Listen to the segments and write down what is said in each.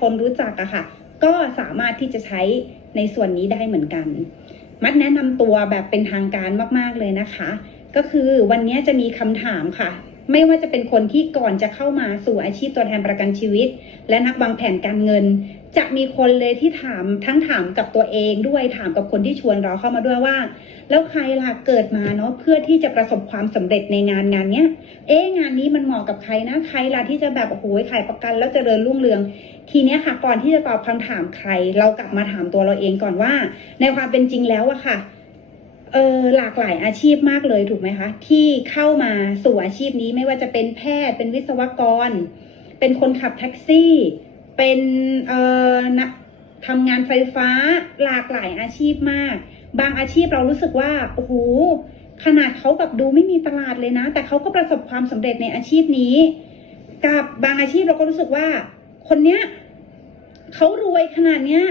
คนรู้จักอะค่ะ ก็สามารถที่จะใช้ในส่วนนี้ได้เหมือนกัน มัดแนะนำตัวแบบเป็นทางการมากๆเลยนะคะ ก็คือวันนี้จะมีคำถามค่ะ ไม่ว่าจะเป็นคนที่ก่อนจะเข้ามาสู่อาชีพตัวแทนประกันชีวิต และนักวางแผนการเงิน จะมีคนเลยที่ถามทั้งถามกับตัวเองด้วยถามกับคนที่ชวนเราเข้ามาด้วยว่า แล้วใครล่ะเกิดมาเนาะเพื่อที่จะประสบความสำเร็จในงานงานเนี้ย เอ๊งานนี้มันเหมาะกับใครนะใครล่ะที่จะแบบโอ้โหขายประกันแล้วเจริญรุ่งเรือง ทีเนี้ยค่ะ ก่อนที่จะตอบคำถามใคร เรากลับมาถามตัวเราเองก่อนว่า ในความเป็นจริงแล้วอะค่ะเออหลากหลายอาชีพมากเลยถูกไหมคะ ที่เข้ามาสู่อาชีพนี้ไม่ว่าจะเป็นแพทย์เป็นวิศวกร เป็นคนขับแท็กซี่ เป็นเอ่อนักทำงานไฟฟ้าหลากหลายอาชีพมาก บางอาชีพเรารู้สึกว่าโอ้โหขนาดเขาแบบดูไม่มีตลาดเลยนะ แต่เขาก็ประสบความสำเร็จในอาชีพนี้ กับบางอาชีพเราก็รู้สึกว่า คนเนี้ยเขารวยขนาดเนี้ย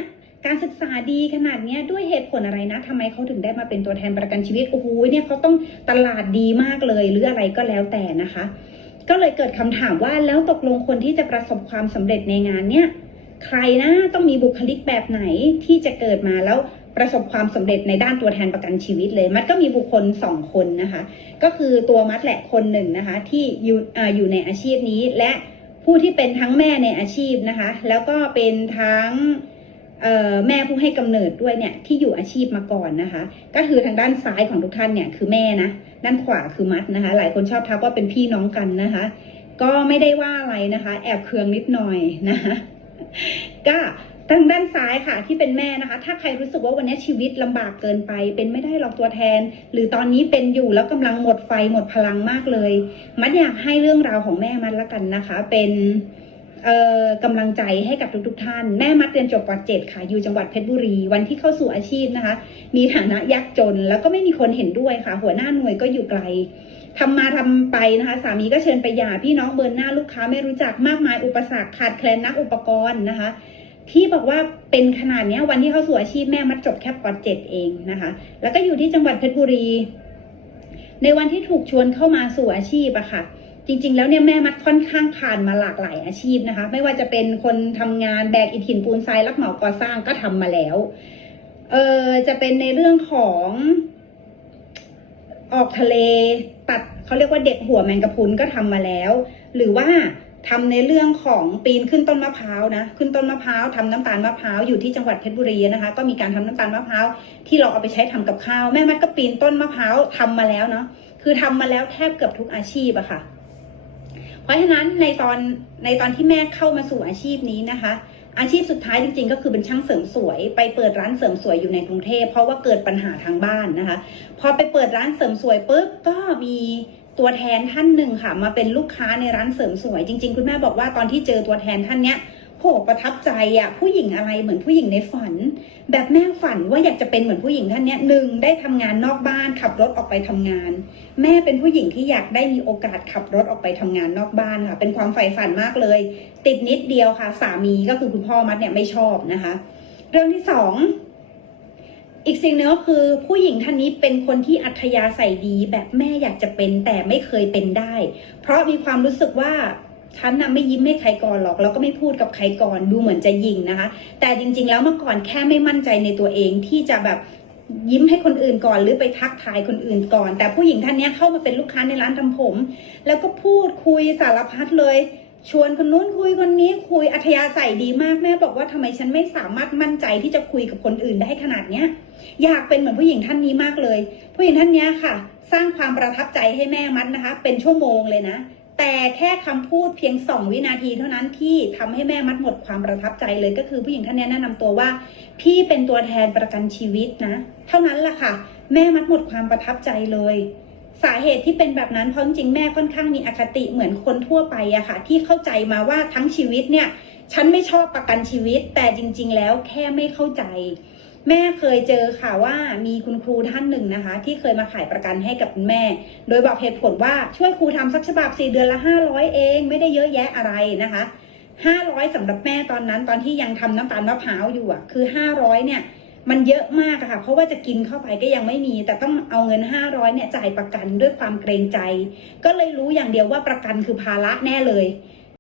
การศึกษาดีขนาดเนี้ยด้วยเหตุผลอะไรนะทำไมเขาถึงได้มาเป็นตัวแทนประกันชีวิตโอ้โหเนี่ยเขาต้องตลาดดีมากเลยหรืออะไรก็แล้วแต่นะคะ ก็เลยเกิดคำถามว่าแล้วตกลงคนที่จะประสบความสำเร็จในงานเนี้ยใครนะต้องมีบุคลิกแบบไหนที่จะเกิดมาแล้วประสบความสำเร็จในด้านตัวแทนประกันชีวิตเลย มัดก็มีบุคคลสองคนนะคะ ก็คือตัวมัดแหละคนหนึ่งนะคะ ที่อยู่อ่อยู่ในอาชีพนี้และผู้ที่เป็นทั้งแม่ในอาชีพนะคะ แล้วก็เป็นทั้ง แม่ผู้ให้กำเนิดด้วยเนี่ยที่อยู่อาชีพมาก่อนนะคะ ก็คือทางด้านซ้ายของทุกท่านเนี่ยคือแม่นะด้านขวาคือมัดนะคะ หลายคนชอบทักว่าเป็นพี่น้องกันนะคะ ก็ไม่ได้ว่าอะไรนะคะ แอบเคืองนิดหน่อยนะคะก็ทางด้านซ้ายค่ะที่เป็นแม่นะคะ ถ้าใครรู้สึกว่าวันนี้ชีวิตลำบากเกินไป เป็นไม่ได้หรอกตัวแทน หรือตอนนี้เป็นอยู่แล้วกำลังหมดไฟหมดพลังมากเลย มัดอยากให้เรื่องราวของแม่มัดละกันนะคะ เป็น กำลังใจให้กับทุกๆท่าน แม่มัดเรียนจบป .7 ค่ะ อยู่จังหวัดเพชรบุรี วันที่เข้าสู่อาชีพนะคะ มีฐานะยากจน แล้วก็ไม่มีคนเห็นด้วยค่ะ หัวหน้าหน่วยก็อยู่ไกลทำมาทำไปนะคะ สามีก็เชิญไปหย่าพี่น้องเบิร์นหน้าลูกค้าไม่รู้จักมากมายอุปสรรคขาดแคลนนักอุปกรณ์นะคะที่บอกว่าเป็นขนาดนี้วันที่เข้าสู่อาชีพแม่มัดจบแค่ป .7 เองนะคะ แล้วก็อยู่ที่จังหวัดเพชรบุรี ในวันที่ถูกชวนเข้ามาสู่อาชีพอะค่ะ จริง ๆ แล้วเนี่ยแม่มัดค่อนข้างผ่านมาหลากหลายอาชีพนะคะ ไม่ว่าจะเป็นคนทำงานแบกอิฐหินปูนทรายรับเหมาก่อสร้างก็ทำมาแล้ว เออจะเป็นในเรื่องของออกทะเลตัดเขาเรียกว่าเด็ดหัวแมงกะพรุนก็ทำมาแล้ว หรือว่าทำในเรื่องของปีนขึ้นต้นมะพร้าวนะ ขึ้นต้นมะพร้าวทำน้ำตาลมะพร้าวอยู่ที่จังหวัดเพชรบุรีนะคะ ก็มีการทำน้ำตาลมะพร้าวที่เราเอาไปใช้ทำกับข้าว แม่มัดก็ปีนต้นมะพร้าวทำมาแล้วเนาะคือทำมาแล้วแทบเกือบทุกอาชีพอะค่ะ เพราะฉะนั้นในตอนในตอนที่แม่เข้ามาสู่อาชีพนี้นะคะ อาชีพสุดท้ายจริง ๆ ก็คือเป็นช่างเสริมสวย ไปเปิดร้านเสริมสวยอยู่ในกรุงเทพเพราะว่าเกิดปัญหาทางบ้านนะคะ พอไปเปิดร้านเสริมสวยปุ๊บก็มีตัวแทนท่านหนึ่งค่ะ มาเป็นลูกค้าในร้านเสริมสวย จริง ๆ คุณแม่บอกว่าตอนที่เจอตัวแทนท่านเนี้ย โหประทับใจอะผู้หญิงอะไรเหมือนผู้หญิงในฝัน แบบแม่ฝันว่าอยากจะเป็นเหมือนผู้หญิงท่านเนี้ยหนึ่งได้ทำงานนอกบ้านขับรถออกไปทำงาน แม่เป็นผู้หญิงที่อยากได้มีโอกาสขับรถออกไปทำงานนอกบ้านค่ะ เป็นความใฝ่ฝันมากเลย ติดนิดเดียวค่ะ สามีก็คือคุณพ่อมัดเนี่ยไม่ชอบนะคะ เรื่องที่สองอีกสิ่งหนึ่งก็คือผู้หญิงท่านนี้เป็นคนที่อัธยาศัยดีแบบแม่อยากจะเป็นแต่ไม่เคยเป็นได้ เพราะมีความรู้สึกว่า ฉันน่ะไม่ยิ้มให้ใครก่อนหรอกแล้วก็ไม่พูดกับใครก่อนดูเหมือนจะยิงนะคะ แต่จริง ๆ แล้วเมื่อก่อนแค่ไม่มั่นใจในตัวเองที่จะแบบยิ้มให้คนอื่นก่อนหรือไปทักทายคนอื่นก่อน แต่ผู้หญิงท่านนี้เข้ามาเป็นลูกค้าในร้านทำผม แล้วก็พูดคุยสารพัดเลย ชวนคนนู้นคุยคนนี้คุยอัธยาศัยดีมากแม่บอกว่าทำไมฉันไม่สามารถมั่นใจที่จะคุยกับคนอื่นได้ขนาดเนี้ยอยากเป็นเหมือนผู้หญิงท่านนี้มากเลย ผู้หญิงท่านนี้ค่ะ สร้างความประทับใจให้แม่มัดนะคะ เป็นชั่วโมงเลยนะ แต่แค่คำพูดเพียงสองวินาทีเท่านั้นที่ทำให้แม่มัดหมดความประทับใจเลยก็คือผู้หญิงท่านนี้แนะนำตัวว่า พี่เป็นตัวแทนประกันชีวิตนะ เท่านั้นแหละค่ะ แม่มัดหมดความประทับใจเลย สาเหตุที่เป็นแบบนั้นเพราะจริงๆแม่ค่อนข้างมีอคติเหมือนคนทั่วไปอะค่ะ ที่เข้าใจมาว่าทั้งชีวิตเนี่ย ฉันไม่ชอบประกันชีวิต แต่จริง ๆ แล้วแค่ไม่เข้าใจ แม่เคยเจอค่ะว่ามีคุณครูท่านหนึ่งนะคะ ที่เคยมาขายประกันให้กับคุณแม่ โดยบอกเหตุผลว่าช่วยครูทำสักฉบับสี่เดือนละห้าร้อยเอง ไม่ได้เยอะแยะอะไรนะคะห้าร้อยสำหรับแม่ตอนนั้นตอนที่ยังทำน้ำตาลมะพร้าวอยู่อะคือห้าร้อยเนี่ยมันเยอะมากอะค่ะ เพราะว่าจะกินเข้าไปก็ยังไม่มี แต่ต้องเอาเงิน 500เนี่ยจ่ายประกันด้วยความเกรงใจ ก็เลยรู้อย่างเดียวว่าประกันคือภาระแน่เลย